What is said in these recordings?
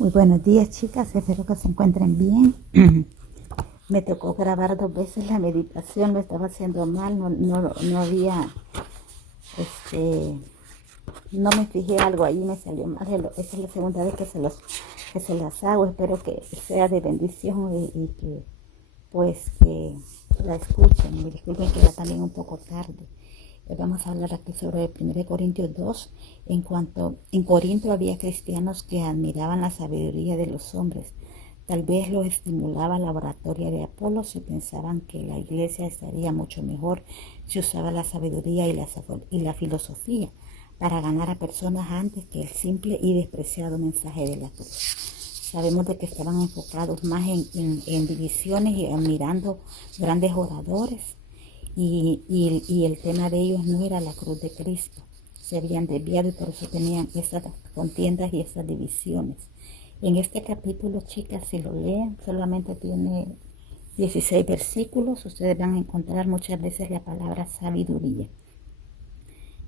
Muy buenos días, chicas, espero que se encuentren bien. Me tocó grabar 2 veces la meditación, lo estaba haciendo mal, no había, este, no me fijé algo ahí, me salió mal. Esta es la segunda vez que se las hago. Espero que sea de bendición y que pues que la escuchen. Me disculpen que ya también un poco tarde. Vamos a hablar aquí sobre 1 Corintios 2. En Corinto había cristianos que admiraban la sabiduría de los hombres. Tal vez los estimulaba la oratoria de Apolos y pensaban que la iglesia estaría mucho mejor si usaba la sabiduría y la filosofía para ganar a personas antes que el simple y despreciado mensaje de la cruz. Sabemos de que estaban enfocados más en divisiones y admirando grandes oradores. Y el tema de ellos no era la cruz de Cristo. Se habían desviado y por eso tenían esas contiendas y esas divisiones. En este capítulo, chicas, si lo leen, solamente tiene 16 versículos. Ustedes van a encontrar muchas veces la palabra sabiduría.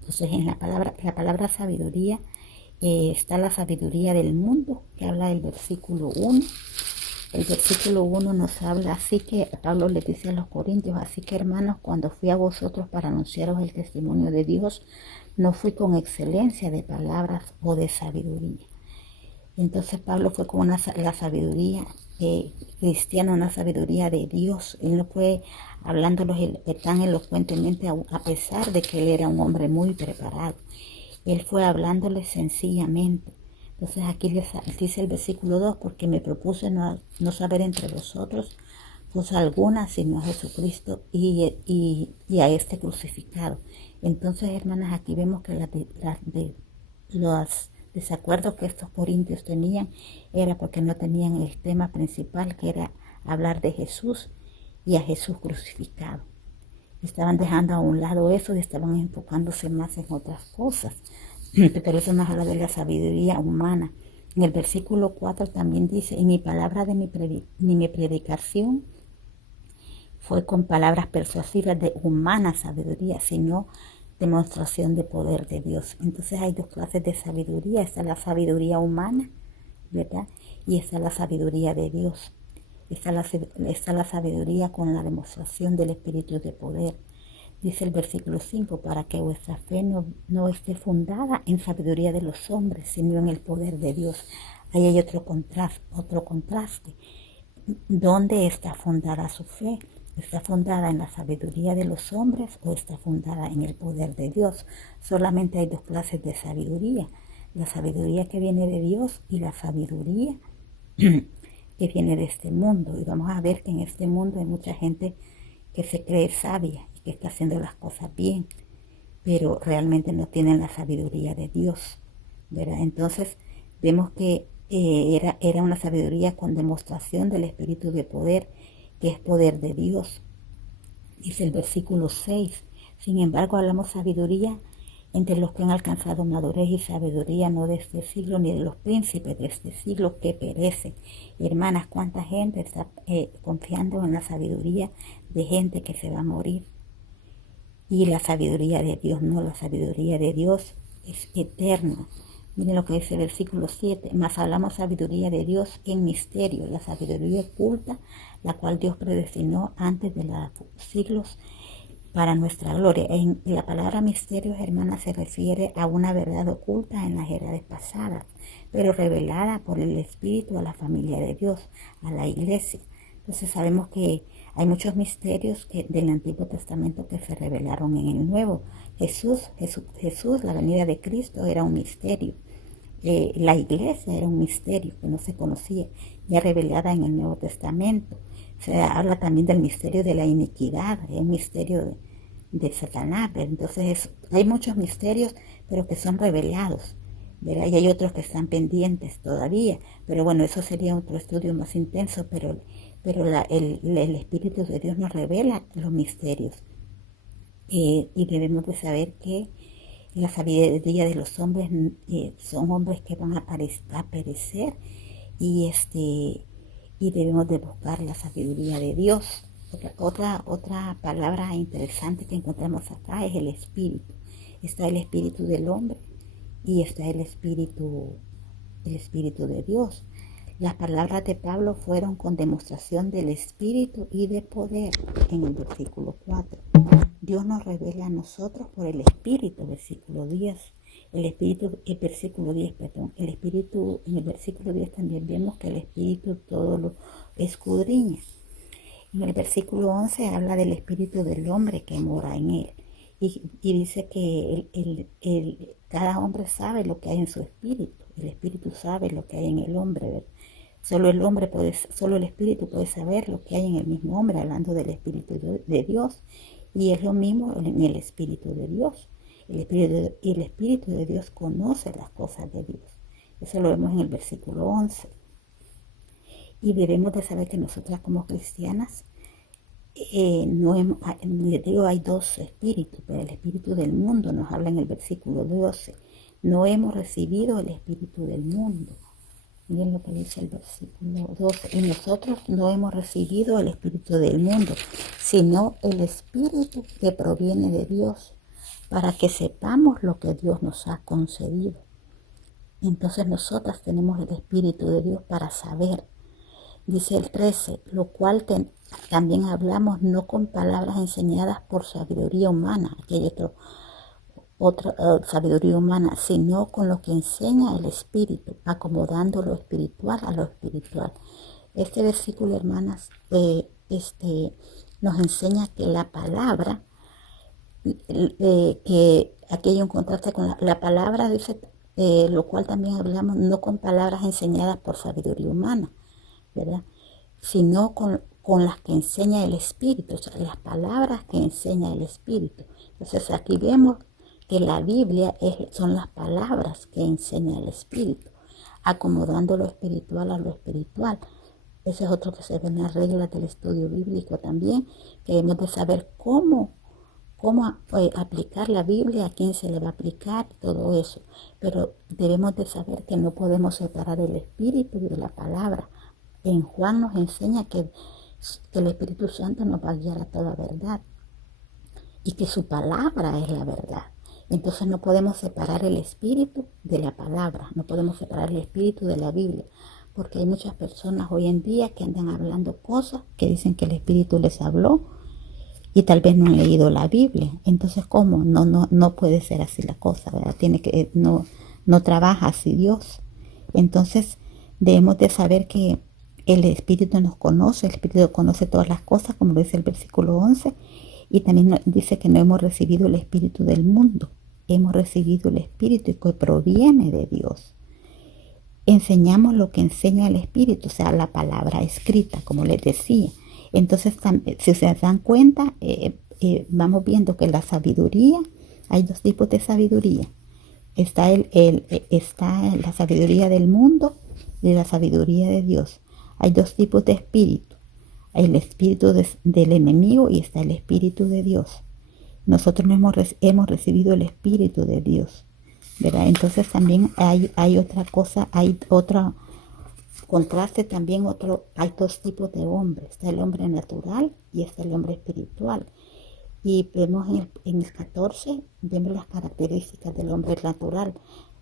Entonces, en la palabra sabiduría está la sabiduría del mundo, que habla del versículo 1. El versículo 1 nos habla, así que Pablo le dice a los corintios: así que hermanos, cuando fui a vosotros para anunciaros el testimonio de Dios, no fui con excelencia de palabras o de sabiduría. Entonces Pablo fue con la sabiduría cristiana, una sabiduría de Dios. Él no fue hablándolos tan elocuentemente a pesar de que él era un hombre muy preparado. Él fue hablándoles sencillamente. Entonces aquí dice el versículo 2, porque me propuse no saber entre vosotros cosa alguna sino a Jesucristo y a este crucificado. Entonces, hermanas, aquí vemos que los desacuerdos que estos corintios tenían era porque no tenían el tema principal, que era hablar de Jesús y a Jesús crucificado. Estaban dejando a un lado eso y estaban enfocándose más en otras cosas. Pero eso nos habla de la sabiduría humana. En el versículo 4 también dice: y mi palabra ni mi predicación fue con palabras persuasivas de humana sabiduría, sino demostración de poder de Dios. Entonces hay dos clases de sabiduría. Está la sabiduría humana, ¿verdad? Y está la sabiduría de Dios. Está la sabiduría con la demostración del espíritu de poder. Dice el versículo 5, para que vuestra fe no esté fundada en sabiduría de los hombres, sino en el poder de Dios. Ahí hay otro contraste. ¿Dónde está fundada su fe? ¿Está fundada en la sabiduría de los hombres o está fundada en el poder de Dios? Solamente hay dos clases de sabiduría: la sabiduría que viene de Dios y la sabiduría que viene de este mundo. Y vamos a ver que en este mundo hay mucha gente que se cree sabia y que está haciendo las cosas bien, pero realmente no tienen la sabiduría de Dios, ¿verdad? Entonces vemos que era una sabiduría con demostración del espíritu de poder, que es poder de Dios. Dice el versículo 6, sin embargo hablamos sabiduría entre los que han alcanzado madurez y sabiduría, no de este siglo ni de los príncipes de este siglo que perecen. Hermanas, ¿cuánta gente está confiando en la sabiduría de gente que se va a morir? Y la sabiduría de Dios no, la sabiduría de Dios es eterna. Miren lo que dice el versículo 7, mas hablamos sabiduría de Dios en misterio, la sabiduría oculta, la cual Dios predestinó antes de los siglos para nuestra gloria. En la palabra misterios, hermanas, se refiere a una verdad oculta en las edades pasadas, pero revelada por el Espíritu a la familia de Dios, a la iglesia. Entonces sabemos que hay muchos misterios del Antiguo Testamento que se revelaron en el Nuevo. Jesús, la venida de Cristo era un misterio. La iglesia era un misterio que no se conocía, ya revelada en el Nuevo Testamento. Se habla también del misterio de la iniquidad, es un misterio de Satanás. Entonces hay muchos misterios, pero que son revelados, ¿verdad? Y hay otros que están pendientes todavía. Pero bueno, eso sería otro estudio más intenso, pero el Espíritu de Dios nos revela los misterios. Y debemos de saber que la sabiduría de los hombres son hombres que van a perecer, y debemos de buscar la sabiduría de Dios. Otra palabra interesante que encontramos acá es el espíritu. Está el espíritu del hombre y está el espíritu el Espíritu de Dios. Las palabras de Pablo fueron con demostración del Espíritu y de poder en el versículo 4. Dios nos revela a nosotros por el Espíritu, versículo 10. El versículo 10, perdón. El Espíritu, en el versículo 10 también vemos que el Espíritu todo lo escudriña. En el versículo 11 habla del Espíritu del hombre que mora en él. Y dice que cada hombre sabe lo que hay en su espíritu. El Espíritu sabe lo que hay en el hombre, ¿verdad? Solo el Espíritu puede saber lo que hay en el mismo hombre, hablando del Espíritu de Dios. Y es lo mismo en el Espíritu de Dios. El Espíritu de Dios conoce las cosas de Dios. Eso lo vemos en el versículo 11. Y debemos de saber que nosotras como cristianas, hay dos espíritus, pero el espíritu del mundo nos habla en el versículo 12. No hemos recibido el espíritu del mundo. Miren lo que dice el versículo 12. Y nosotros no hemos recibido el espíritu del mundo, sino el espíritu que proviene de Dios, para que sepamos lo que Dios nos ha concedido. Entonces nosotras tenemos el espíritu de Dios para saber. Dice el 13, lo cual también hablamos no con palabras enseñadas por sabiduría humana, aquí hay otra sabiduría humana, sino con lo que enseña el Espíritu, acomodando lo espiritual a lo espiritual. Este versículo, hermanas, nos enseña que la palabra, que aquí hay un contraste con la palabra, dice, lo cual también hablamos no con palabras enseñadas por sabiduría humana, ¿verdad? Sino con las que enseña el Espíritu, o sea, las palabras que enseña el Espíritu. Entonces aquí vemos que la Biblia son las palabras que enseña el Espíritu, acomodando lo espiritual a lo espiritual. Ese es otro que se ve en las reglas del estudio bíblico también, que debemos de saber cómo aplicar la Biblia, a quién se le va a aplicar, todo eso. Pero debemos de saber que no podemos separar el Espíritu de la palabra. En Juan nos enseña que el Espíritu Santo nos va a guiar a toda verdad y que su palabra es la verdad. Entonces no podemos separar el Espíritu de la palabra, no podemos separar el Espíritu de la Biblia, porque hay muchas personas hoy en día que andan hablando cosas que dicen que el Espíritu les habló y tal vez no han leído la Biblia. Entonces, ¿cómo? No puede ser así la cosa, ¿verdad? No trabaja así Dios. Entonces debemos de saber que el Espíritu nos conoce, el Espíritu conoce todas las cosas, como dice el versículo 11, y también dice que no hemos recibido el Espíritu del mundo, hemos recibido el Espíritu que proviene de Dios. Enseñamos lo que enseña el Espíritu, o sea, la palabra escrita, como les decía. Entonces, si se dan cuenta, vamos viendo que la sabiduría, hay dos tipos de sabiduría. Está la sabiduría del mundo y la sabiduría de Dios. Hay dos tipos de espíritu. Hay el espíritu del enemigo y está el espíritu de Dios. Nosotros no hemos recibido el espíritu de Dios, ¿verdad? Entonces también hay otra cosa, hay otro contraste también, hay dos tipos de hombres. Está el hombre natural y está el hombre espiritual. Y vemos en el 14, vemos las características del hombre natural.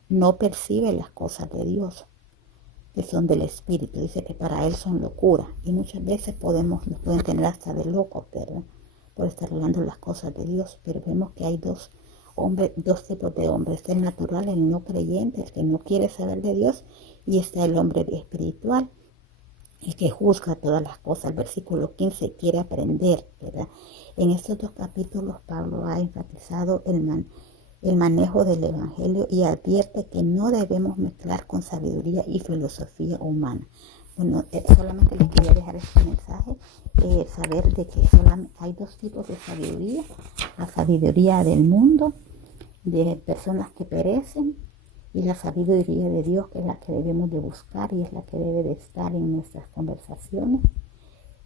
No percibe las cosas de Dios, que son del Espíritu. Dice que para él son locura. Y muchas veces nos pueden tener hasta de locos, ¿verdad? Por estar hablando las cosas de Dios. Pero vemos que hay dos tipos de hombres. Está el natural, el no creyente, el que no quiere saber de Dios. Y está el hombre espiritual, el que juzga todas las cosas. El versículo 15 quiere aprender, ¿verdad? En estos dos capítulos Pablo ha enfatizado el manejo del Evangelio y advierte que no debemos mezclar con sabiduría y filosofía humana. Bueno, solamente les quería dejar este mensaje, saber de que solamente hay dos tipos de sabiduría: la sabiduría del mundo, de personas que perecen, y la sabiduría de Dios, que es la que debemos de buscar y es la que debe de estar en nuestras conversaciones.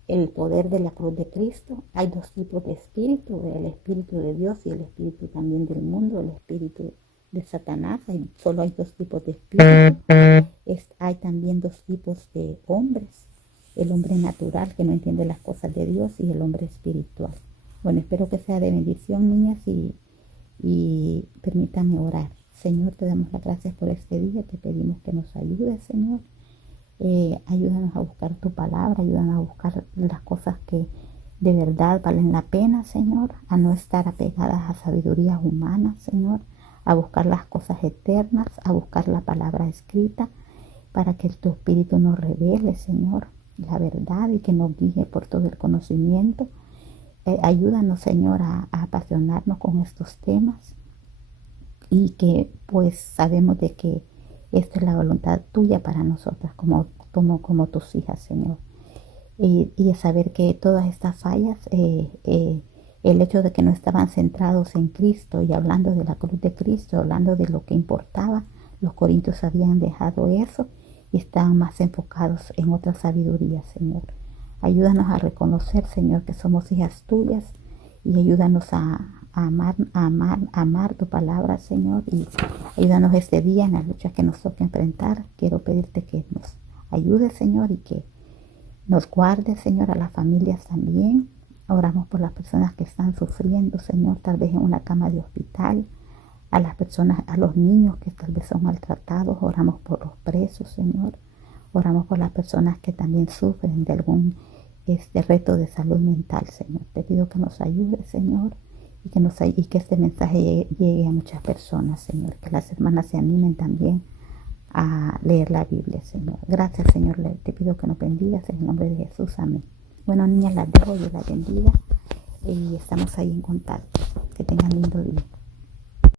El poder de la cruz de Cristo. Hay dos tipos de espíritu: el espíritu de Dios y el espíritu también del mundo, el espíritu de Satanás. Solo hay dos tipos de espíritu. Hay también dos tipos de hombres: el hombre natural, que no entiende las cosas de Dios, y el hombre espiritual. Bueno, espero que sea de bendición, niñas, y permítanme orar. Señor, te damos las gracias por este día. Te pedimos que nos ayudes, Señor. Ayúdanos a buscar tu palabra, ayúdanos a buscar las cosas que de verdad valen la pena, Señor, a no estar apegadas a sabidurías humanas, Señor, a buscar las cosas eternas, a buscar la palabra escrita, para que tu Espíritu nos revele, Señor, la verdad y que nos guíe por todo el conocimiento. Ayúdanos, Señor, a apasionarnos con estos temas y que pues sabemos de que esta es la voluntad tuya para nosotras como tus hijas, Señor. Y a saber que todas estas fallas, el hecho de que no estaban centrados en Cristo y hablando de la cruz de Cristo, hablando de lo que importaba, los corintios habían dejado eso y estaban más enfocados en otra sabiduría, Señor. Ayúdanos a reconocer, Señor, que somos hijas tuyas y ayúdanos a amar tu palabra, Señor, y ayúdanos este día en la lucha que nos toca enfrentar. Quiero pedirte que nos ayudes, Señor, y que nos guarde, Señor, a las familias también. Oramos por las personas que están sufriendo, Señor, tal vez en una cama de hospital, a las personas, a los niños que tal vez son maltratados. Oramos por los presos, Señor. Oramos por las personas que también sufren de algún reto de salud mental, Señor. Te pido que nos ayudes, Señor, y que este mensaje llegue a muchas personas, Señor. Que las hermanas se animen también a leer la Biblia, Señor. Gracias, Señor. Te pido que nos bendigas en el nombre de Jesús. Amén. Bueno, niñas, las dejo. Dios las bendiga. Y estamos ahí en contacto. Que tengan lindo día.